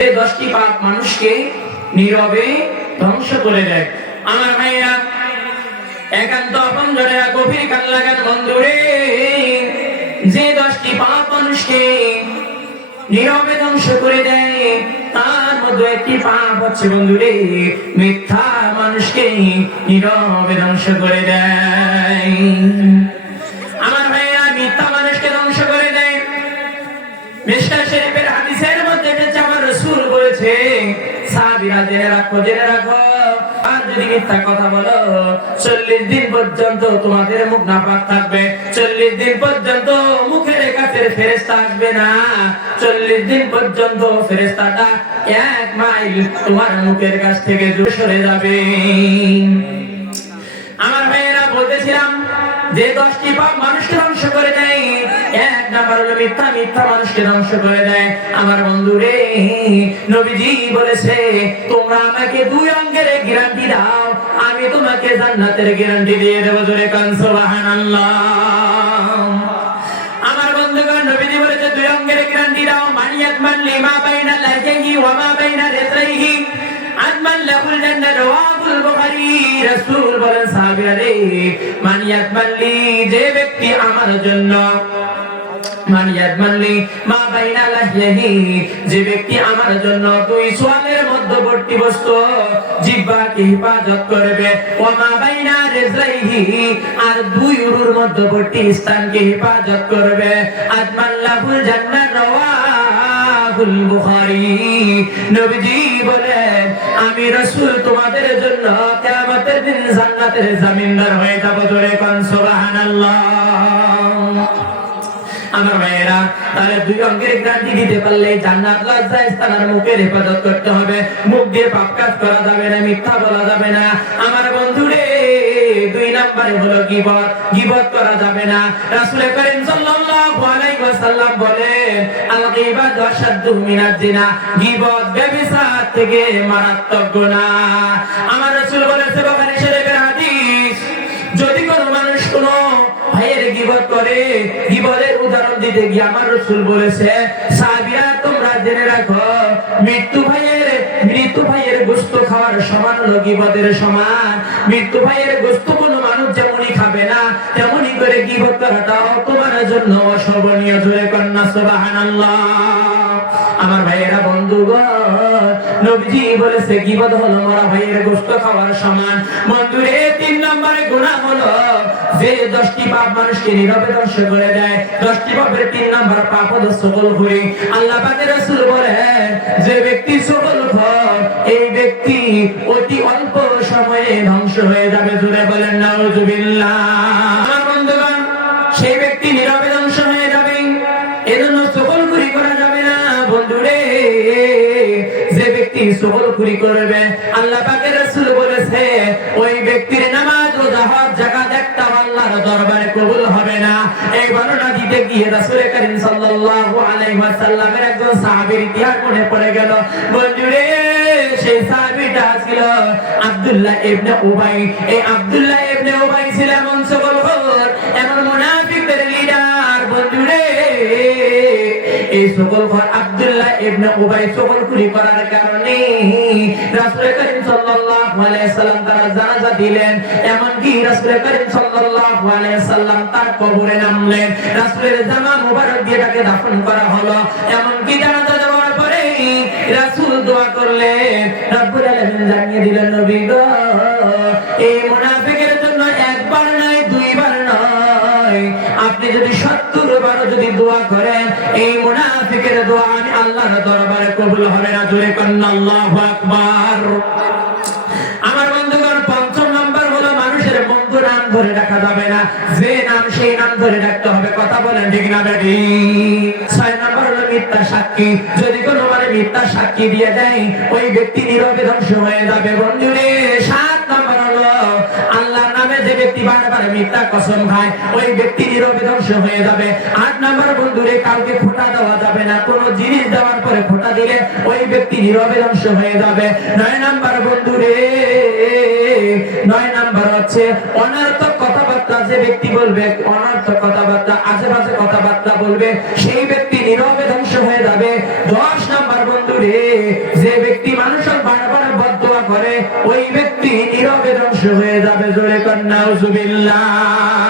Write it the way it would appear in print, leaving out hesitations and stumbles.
10টি পাপ মানুষকে নীরবে ধ্বংস করে দেয়। আমার ভাইরা, একান্ত আপনজনেরা গভীর কান লাগান বন্ধুরে, যে 10টি পাপ মানুষকে নীরবে ধ্বংস করে দেয় তার মধ্যে একটি পাপ হচ্ছে বন্ধুরে মিথ্যা মানুষকে নীরবে ধ্বংস করে দেয়। আমার ভাইরা, মিথ্যা মানুষকে ধ্বংস করে দেয়। মিশকাত শরীফের হাদিসের মধ্যে এসেছে, আমার রাসূল বলেছে, সাহাবীরা জেনে রাখো, আর যদি মিথ্যা কথা বলো 40 দিন পর্যন্ত তোমাদের মুখ নাপাক থাকবে। 40 দিন পর্যন্ত মুখের কাছে ফেরেশতা আসবে না। 40 দিন পর্যন্ত ফেরেশতাটা 1 মাইল তোমার মুখের কাছ থেকে দূরে সরে যাবে। আমার ভাইয়েরা, বলতেছিলাম যে 10টি পাপ মানুষকে ধ্বংস করে দেয়, 1 নাম্বার হলো মিথ্যা মানুষকে ধ্বংস করে দেয়। আমার বন্ধুরে, নবীজি বলেছে, তোমরা আমাকে 2 অঙ্গের গ্যারান্টি দাও, আমি তোমাকে জান্নাতের গ্যারান্টি দিয়ে দেব। জোরে কান সুবহানাল্লাহ। আমার বন্ধুগণ, নবীজি বলেছে 2 অঙ্গের গ্যারান্টি দাও। মানিয়াত মানলি মা বাইনা লাইহি ওয়া মা বাইনা রিজলিহি আদমান লাহুল জান্নাত, রাওয়াহুল বুখারী। রাসূল বলেন, সাহাবীরা রে, মানিয়াত মানলি, যে ব্যক্তি আমার জন্য, মানিয়াত মানলি মা বাইনা লাহিহি, যে ব্যক্তি আমার জন্য 2 সোয়ালের মধ্যবর্তী বস্তু জিহ্বাকে হেফাজত করবে, ওয়া মা বাইনা রিজলাইহি, আর 2 উরুর মধ্যবর্তী স্থানকে হেফাজত করবে, আদমান লাহুল জান্নাত, রাওয়াহুল বুখারী। নবীজি বলেন, আমি রাসূল তোমাদের জন্য কিয়ামতের দিন জান্নাতের জমিনদার হয়ে যাব। জোরে কোন সুবহানাল্লাহ। আমার ভাইয়েরা, তাহলে 2 অঙ্গের গ্যারান্টি দিতে পারলে জান্নাত লজ্জায় স্থানের মুখের হেফাজত করতে হবে। মুখ দিয়ে পাপ কাজ করা যাবে না, মিথ্যা বলা যাবে না। আমার বন্ধুরে, 2 নম্বরে হলো গীবত করা যাবে না। রাসূল করিম সাল্লাল্লাহু আলাইহি ওয়াসাল্লাম বলেন, আল গীবাতু আশাদ্দু মিনাজ জিনা, গীবত ব্যভিচার থেকে মারাত্মক গুনাহ। আমার রাসূল বলেছে, বুখারী শরীফের হাদিস, যদি কোনো মানুষ কোনো ভাইয়ের গীবত করে, গীবতের উদাহরণ দিতে গিয়ে আমার রাসূল বলেছে, সাহাবীরা তোমরা জেনে রাখো, মৃত্যু ভাইয়ের গোশত খাওয়ার সমান হলো গীবতের সমান। মৃত্যু ভাইয়ের গোশত কোনো মানুষ যেমনই খাবে না, তেমনই করে গীবত করাটাও তোমার জন্য অশোভনীয়। জোরে কন্যা সুবহানাল্লাহ। আমার ভাইয়েরা, বন্ধুগণ, নবীজি বলেছে গীবত হলো মরা ভাইয়ের গোশত খাওয়ার সমান। বন্ধুরে, 3 নম্বরে গুনাহ হলো যে 10টি পাপ মানুষকে নীরবে ধ্বংস করে দেয়। 10টি পাপের 3 নম্বর পাপ হলো সকলখুরি। আল্লাহ পাকের রাসূল বলেন, যে ব্যক্তি সকলখোর, এই ব্যক্তি অতি অল্প সময়ে ধ্বংস হয়ে যাবে। জোরে বলেন নাউযুবিল্লাহ। আমার বন্ধুগণ, সেই ব্যক্তি নীরবে ধ্বংস হয়ে যাবে, এজন্য সকলখুরি করা যাবে না। বন্ধুরে, যে ব্যক্তি সকলখুরি করবে, আল্লাহ পাকের রাসূল বলেছে, ওই ব্যক্তির নামাজ, রোজা, হজ, যাকাত একটাও আল্লাহর দরবারে কবুল হবে না। এই বর্ণনা দিতে গিয়ে রাসূল করিম সাল্লাল্লাহু আলাইহি ওয়াসাল্লামের একজন সাহাবীর ইতিহাস মনে পড়ে গেল। বন্ধুরে, সেই সাহাবীটা ছিল আব্দুল্লাহ ইবনে উবাই। এই আব্দুল্লাহ ইবনে উবাই ছিল এমন সকলখোর, এমন মুনাফিকদের লিডার। বন্ধুরে, এই সকলখোর আব্দুল্লাহ ইবনে উবাই সকলখুরি করার কারণে রাসূল করিম সাল্লাল্লাহু আলাইহি ওয়াসাল্লাম তার জানাজা দিলেন। এমনকি রাসূল করিম সাল্লাল্লাহু আলাইহি ওয়াসাল্লাম তার কবরে নামলেন। রাসূলের জামা মুবারক দিয়ে তাকে দাফন করা হলো। এমনকি জানাজা দেওয়ার পরে রাসূল দোয়া করলেন, রব্বুল আলামিন জানিয়ে দিলেন, নবী গো, এই মুনাফিকের জন্য 1 বার নয়, 2 বার নয়, আপনি যদি 70 বারও যদি দোয়া করেন, এই মুনাফিকের দোয়া আমি আল্লাহর দরবারে কবুল হবে না। জোরে কন্না আল্লাহু আকবার। আমার বন্ধুগণ, 5 নম্বর হলো মানুষের বন্ধু নাম ধরে রাখা যাবে না। যে নাম সেই নাম ধরে রাখতে হবে। কথা বলেন ঠিক না বেটি? 6 নম্বর হলো মিথ্যা সাক্ষী। যদি কোনো মিথ্যা সাক্ষী দিয়ে দেয়, ওই ব্যক্তি নীরবে ধ্বংস হয়ে যাবে। বন্ধুরে, 7 নম্বর হলো আল্লাহর নামে যে ব্যক্তি বারবার মিথ্যা কসম খায়, ওই ব্যক্তি নীরবে ধ্বংস হয়ে যাবে। 8 নম্বর বন্ধুরে, কাউকে খোঁটা দেওয়া যাবে না। কোনো জিনিস দেওয়ার পরে খোঁটা দিলে ওই ব্যক্তি নীরবে ধ্বংস হয়ে যাবে। 9 নম্বর বন্ধুরে, 9 নম্বর হচ্ছে অনর্থক কথাবার্তা। যে ব্যক্তি বলবে অনর্থক কথাবার্তা, আশেপাশে কথাবার্তা বলবে, সেই ব্যক্তি নীরবে ধ্বংস হয়ে যাবে। 10 নম্বর বন্ধু বন্ধুরে, যে ব্যক্তি মানুষের বারবার বদদোয়া করে ওই ব্যক্তি নীরবে ধ্বংস হয়ে যাবে। জোরে কন্যা নাউজুবিল্লাহ।